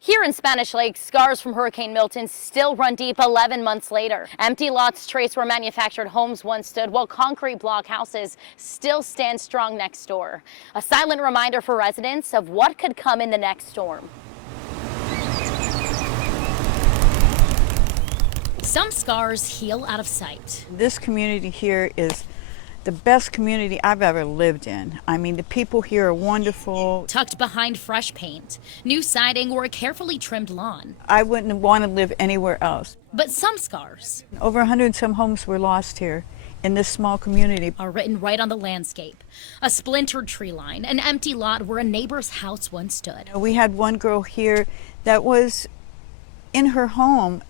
Here in Spanish Lake, scars from Hurricane Milton still run deep 11 months later. Empty lots trace where manufactured homes once stood, while concrete block houses still stand strong next door. A silent reminder for residents of what could come in the next storm. Some scars heal out of sight. This community here is the best community I've ever lived in. I mean, the people here are wonderful. Tucked behind fresh paint, new siding, or a carefully trimmed lawn. I wouldn't want to live anywhere else. But some scars, Over 100 and some homes were lost here in this small community. are written right on the landscape. A splintered tree line, an empty lot where a neighbor's house once stood. We had one girl here that was in her home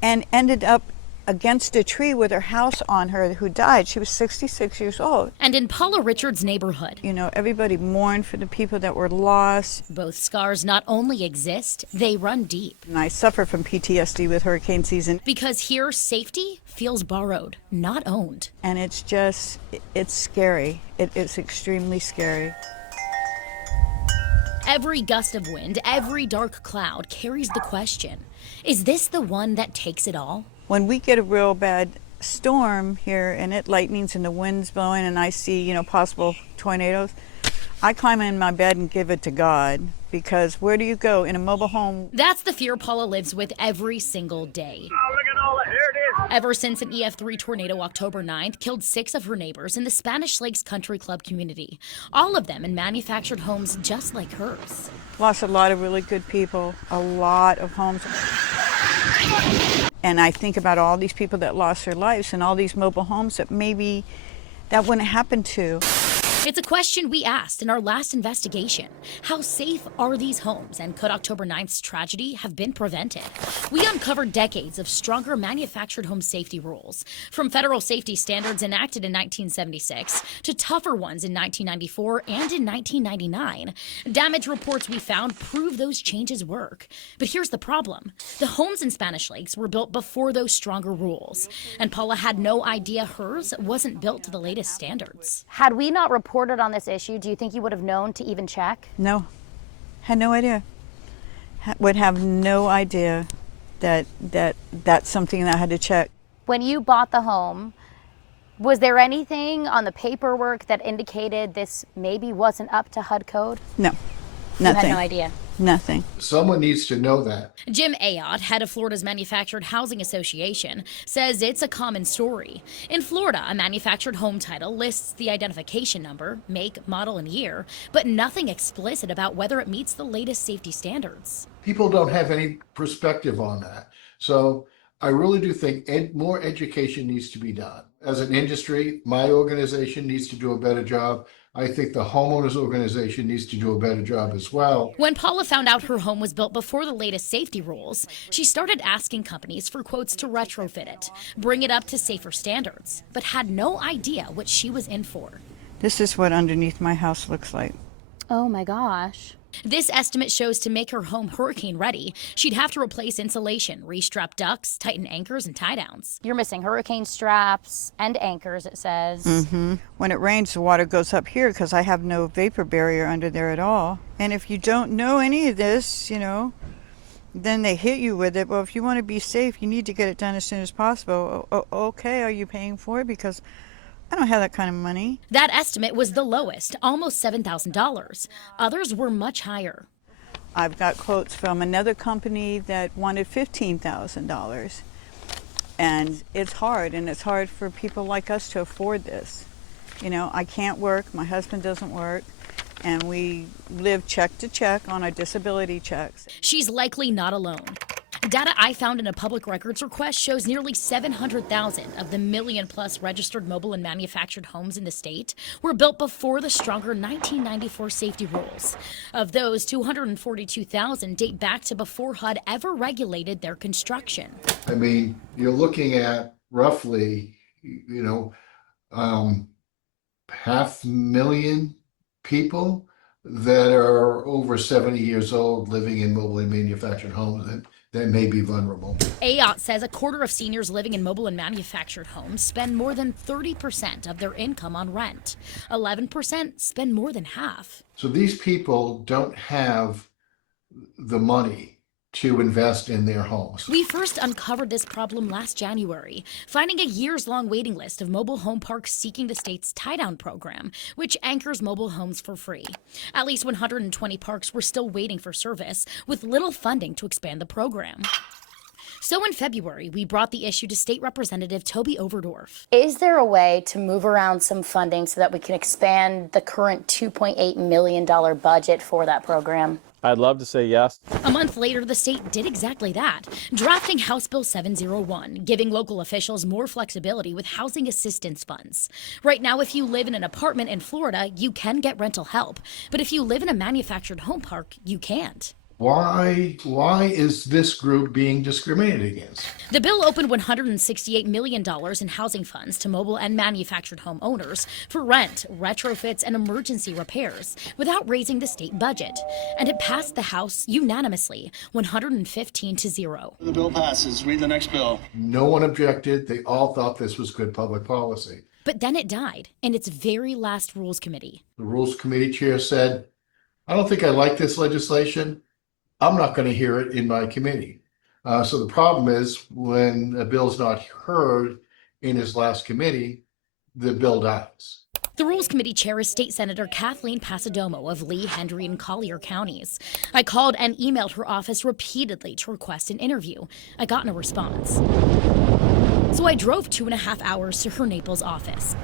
and ended up against a tree with her house on her, who died. She was 66 years old. And in Paula Richards' neighborhood, You know, everybody mourned for the people that were lost. both scars not only exist, they run deep. And I suffer from PTSD with hurricane season. Because here, safety feels borrowed, not owned. And it's just, it's scary. It's extremely scary. Every gust of wind, every dark cloud carries the question, is this the one that takes it all? When we get a real bad storm here and it lightnings and the wind's blowing and I see, possible tornadoes, I climb in my bed and give it to God, because where do you go in a mobile home? That's the fear Paula lives with every single day. Oh, look at all that. Here it is. Ever since an EF3 tornado October 9th killed 6 of her neighbors in the Spanish Lakes Country Club community, all of them in manufactured homes just like hers. Lost a lot of really good people, a lot of homes. And I think about all these people that lost their lives and all these mobile homes that maybe that wouldn't happen to. It's a question we asked in our last investigation. How safe are these homes, and could October 9th's tragedy have been prevented? We uncovered decades of stronger manufactured home safety rules, from federal safety standards enacted in 1976 to tougher ones in 1994 and in 1999. Damage reports we found prove those changes work. But here's the problem. The homes in Spanish Lakes were built before those stronger rules, and Paula had no idea hers wasn't built to the latest standards. Had we not reported on this issue, do you think you would have known to even check? No, had no idea. Would have no idea that that's something that I had to check. When you bought the home, was there anything on the paperwork that indicated this maybe wasn't up to HUD code? No, You had nothing. no idea. Nothing. Someone needs to know that. Jim Ayotte, head of Florida's Manufactured Housing Association, says it's a common story. In Florida, a manufactured home title lists the identification number, make, model, and year, but nothing explicit about whether it meets the latest safety standards. People don't have any perspective on that. So I really do think more education needs to be done. As an industry, my organization needs to do a better job. I think the homeowners organization needs to do a better job as well. When Paula found out her home was built before the latest safety rules, she started asking companies for quotes to retrofit it, bring it up to safer standards, but had no idea what she was in for. This is what underneath my house looks like. Oh my gosh. This estimate shows to make her home hurricane ready, she'd have to replace insulation, restrap ducts, tighten anchors, and tie downs. You're missing hurricane straps and anchors, it says. When it rains, the water goes up here because I have no vapor barrier under there at all. And if you don't know any of this, then they hit you with it. Well, if you want to be safe, you need to get it done as soon as possible. Okay, are you paying for it? Because I don't have that kind of money. That estimate was the lowest, almost $7,000. Others were much higher. I've got quotes from another company that wanted $15,000. And it's hard, and it's hard for people like us to afford this. I can't work, my husband doesn't work, and we live check to check on our disability checks. She's likely not alone. Data I found in a public records request shows nearly 700,000 of the million-plus registered mobile and manufactured homes in the state were built before the stronger 1994 safety rules. Of those, 242,000 date back to before HUD ever regulated their construction. I mean, you're looking at roughly, 500,000 people that are over 70 years old living in mobile and manufactured homes that may be vulnerable. Ayotte says a quarter of seniors living in mobile and manufactured homes spend more than 30% of their income on rent. 11% spend more than half. So these people don't have the money to invest in their homes. We first uncovered this problem last January, finding a years-long waiting list of mobile home parks seeking the state's tie-down program, which anchors mobile homes for free. At least 120 parks were still waiting for service, with little funding to expand the program. So in February, we brought the issue to State Representative Toby Overdorf. Is there a way to move around some funding so that we can expand the current $2.8 million budget for that program? I'd love to say yes. A month later, the state did exactly that, drafting House Bill 701, giving local officials more flexibility with housing assistance funds. Right now, if you live in an apartment in Florida, you can get rental help. But if you live in a manufactured home park, you can't. Why is this group being discriminated against? The bill opened $168 million in housing funds to mobile and manufactured home owners for rent, retrofits, and emergency repairs without raising the state budget. And it passed the House unanimously, 115-0. The bill passes. Read the next bill. No one objected. They all thought this was good public policy. But then it died in its very last Rules Committee. The Rules Committee chair said, I don't think I like this legislation. I'm not going to hear it in my committee. So the problem is when a bill's not heard in his last committee, the bill dies. The Rules Committee chair is State Senator Kathleen Pasadomo of Lee, Hendry, and Collier counties. I called and emailed her office repeatedly to request an interview. I got no response. So I drove 2.5 hours to her Naples office.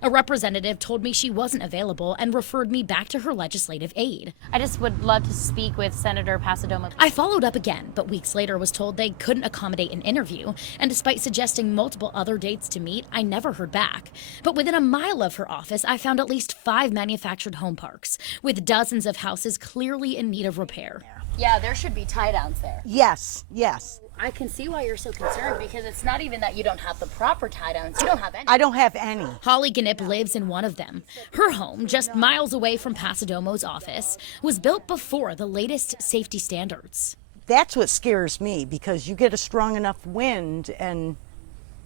A representative told me she wasn't available and referred me back to her legislative aide. I just would love to speak with Senator Pasadomo. I followed up again, but weeks later was told they couldn't accommodate an interview, and despite suggesting multiple other dates to meet, I never heard back. But within a mile of her office, I found at least 5 manufactured home parks, with dozens of houses clearly in need of repair. Yeah, there should be tie-downs there. Yes, yes. I can see why you're so concerned, because it's not even that you don't have the proper tie-downs. You don't have any. I don't have any. Holly Gnip lives in one of them. Her home, just miles away from Pasadomo's office, was built before the latest safety standards. That's what scares me, because you get a strong enough wind and...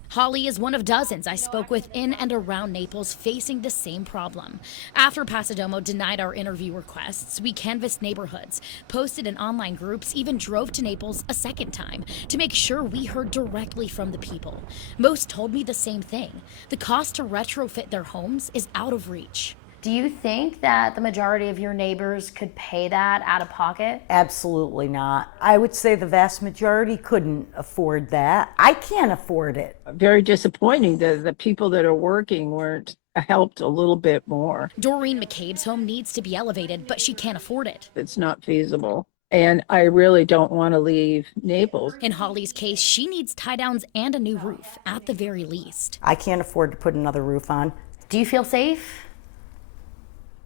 Holly is one of dozens I spoke with in and around Naples facing the same problem. After Pasadomo denied our interview requests, we canvassed neighborhoods, posted in online groups, even drove to Naples a second time to make sure we heard directly from the people. Most told me the same thing. The cost to retrofit their homes is out of reach. Do you think that the majority of your neighbors could pay that out of pocket? Absolutely not. I would say the vast majority couldn't afford that. I can't afford it. Very disappointing that the people that are working weren't helped a little bit more. Doreen McCabe's home needs to be elevated, but she can't afford it. It's not feasible. And I really don't want to leave Naples. In Holly's case, she needs tie-downs and a new roof, at the very least. I can't afford to put another roof on. Do you feel safe?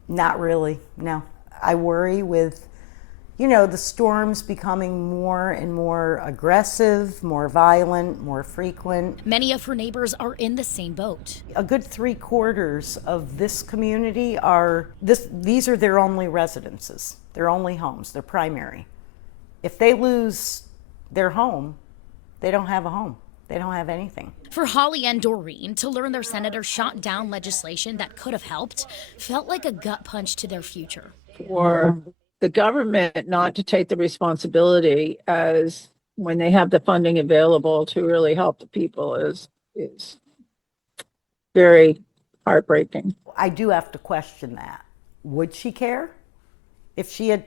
Not really, no. I worry with, the storms becoming more and more aggressive, more violent, more frequent. Many of her neighbors are in the same boat. A good 3/4 of this community these are their only residences, their only homes, their primary. If they lose their home, they don't have a home. They don't have anything. For Holly and Doreen, to learn their senator shot down legislation that could have helped felt like a gut punch to their future. For the government not to take the responsibility as when they have the funding available to really help the people is very heartbreaking. I do have to question that. Would she care? If she had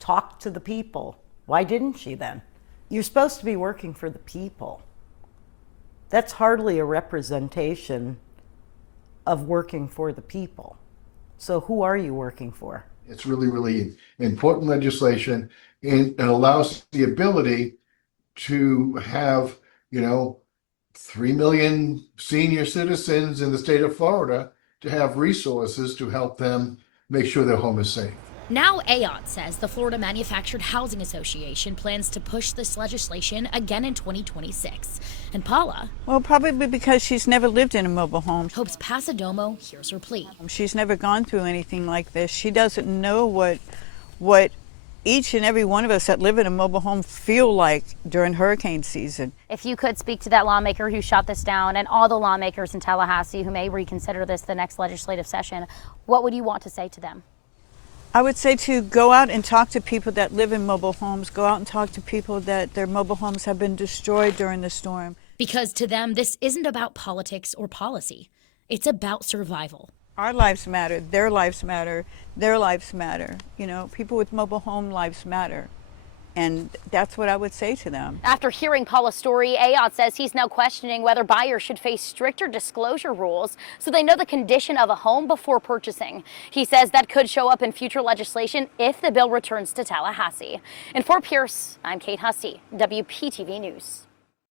talked to the people, why didn't she then? You're supposed to be working for the people. That's hardly a representation of working for the people. So who are you working for? It's really, really important legislation, and it allows the ability to have, 3 million senior citizens in the state of Florida to have resources to help them make sure their home is safe. Now AOT says the Florida Manufactured Housing Association plans to push this legislation again in 2026. And Paula... Well, probably because she's never lived in a mobile home. Hopes Pasadomo hears her plea. She's never gone through anything like this. She doesn't know what each and every one of us that live in a mobile home feel like during hurricane season. If you could speak to that lawmaker who shot this down and all the lawmakers in Tallahassee who may reconsider this the next legislative session, what would you want to say to them? I would say to go out and talk to people that live in mobile homes, go out and talk to people that their mobile homes have been destroyed during the storm. Because to them, this isn't about politics or policy. It's about survival. Our lives matter, their lives matter, their lives matter. You know, people with mobile home lives matter. And that's what I would say to them. After hearing Paula's story, Ayotte says he's now questioning whether buyers should face stricter disclosure rules so they know the condition of a home before purchasing. He says that could show up in future legislation if the bill returns to Tallahassee. In Fort Pierce, I'm Kate Hussey, WPTV News.